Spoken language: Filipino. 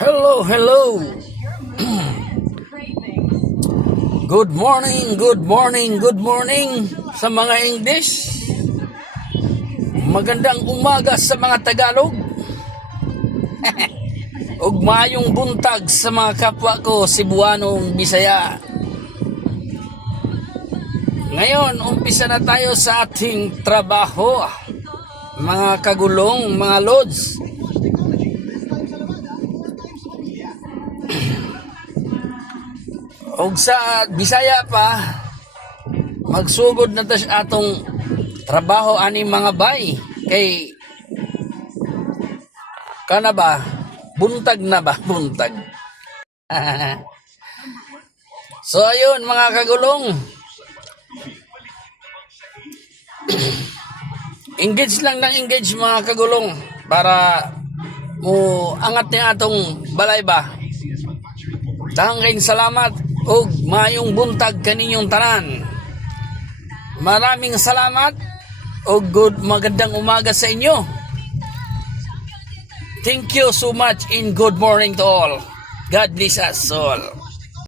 Hello, hello. Good morning, good morning, good morning sa mga English. Magandang umaga sa mga Tagalog. Ug maayong buntag sa mga kapwa ko Cebuanong Bisaya. Ngayon, umpisa na tayo sa ating trabaho. Mga kagulong, mga lods. Og sa Bisaya pa, magsugod na tas atong trabaho ani mga bay. Kay kana ba? Buntag na ba? Buntag. So ayun mga kagulong. Engage lang ng engage mga kagulong para mo angat ni atong balay ba. Dahangin salamat ug mayong buntag kaninyong tanan. Maraming salamat ug magandang umaga sa inyo. Thank you so much and good morning to all. God bless us all.